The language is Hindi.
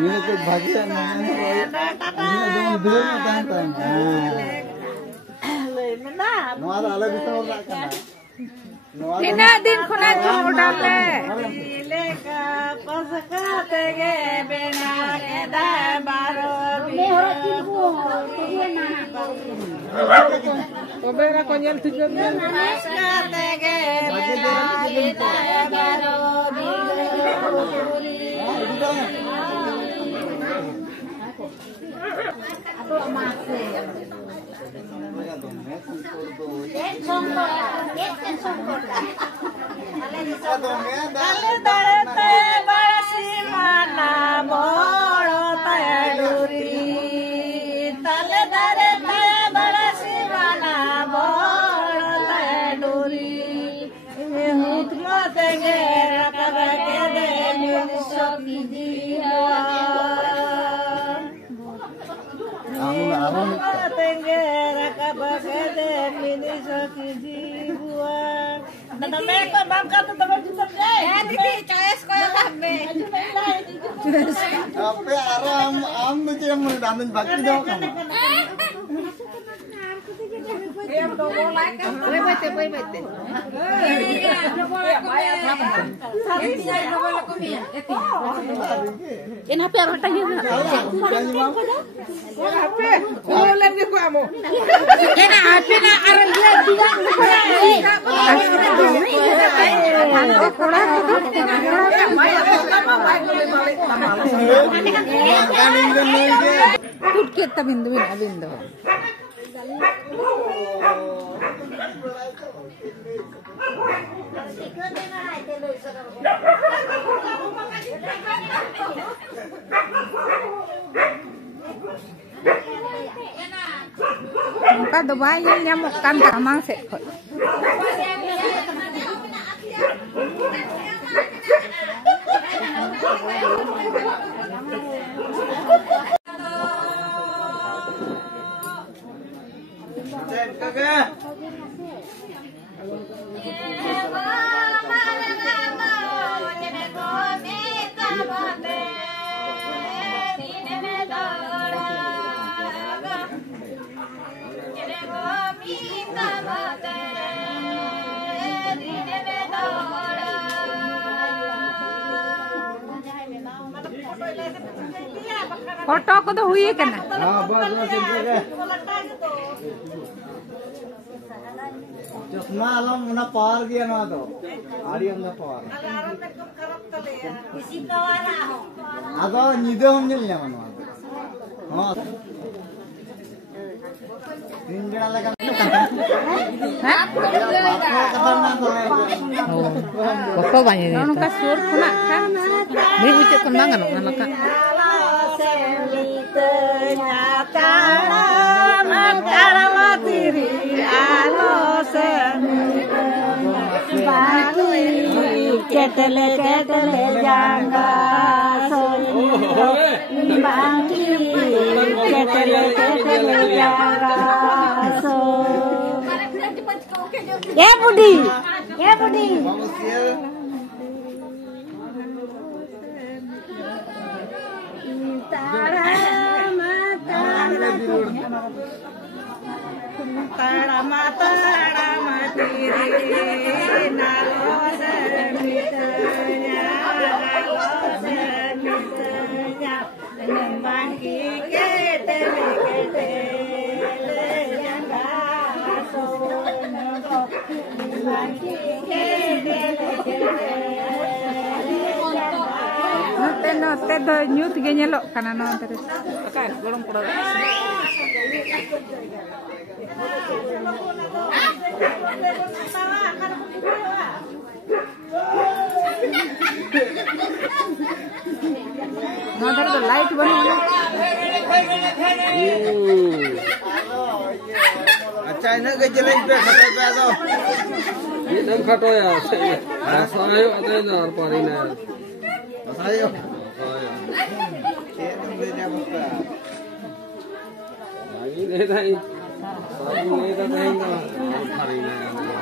ini itu bagian namanya. Ini dulu tentang. Nuara ala bisa orang kan. Tina din ko na jordan le. ले का पसका तेगे बिना के दे बारो भी Ko bera ko nyel tujuh mil. Paska तेगे बिना के दे बारो भी Dale dale basi mana boro tayuri Dale dale basi mana boro tayuri Me hut mate gera kabake de munisho kijiya Amun mate gera kabake de munisho kijiya Nana meko bangka tu teman juta deh. Didi choice ko yung kami. Apa aram am tu je mendamin bakti dong kan. Kenapa harus tanya? Apa? Oh lagi ku amo. Kena apa na aral dia tidak. Kita binduin abindo. Kita doain nyamuk kan tamang sekot. Photo को तो हुई है क्या ना? हाँ बस इनके चश्मा आलम उन्हें पार दिया ना तो आरी हमने पार आतो निदे हम नहीं लिया मनो हाँ तीन जना लगा Hah? Foto banyak ni. Orang kasur kena kan? Ni ucap kenangan orang kan? Ketele ketele jangga soni bangki ketele ketele jangga so ya budi Tara mata tiri nalo semitanya nembangki ketele jangga sono nembangki Note do nyut ge nyelok kana no terus. Akan gorong pura. Mother the light bani. अच्छा इन्हें के जले पे खटे पे तो ये नहीं खटो यार सायो अते ना पानी ना सायो ये नहीं नहीं साबुन नहीं तो नहीं ना पानी ना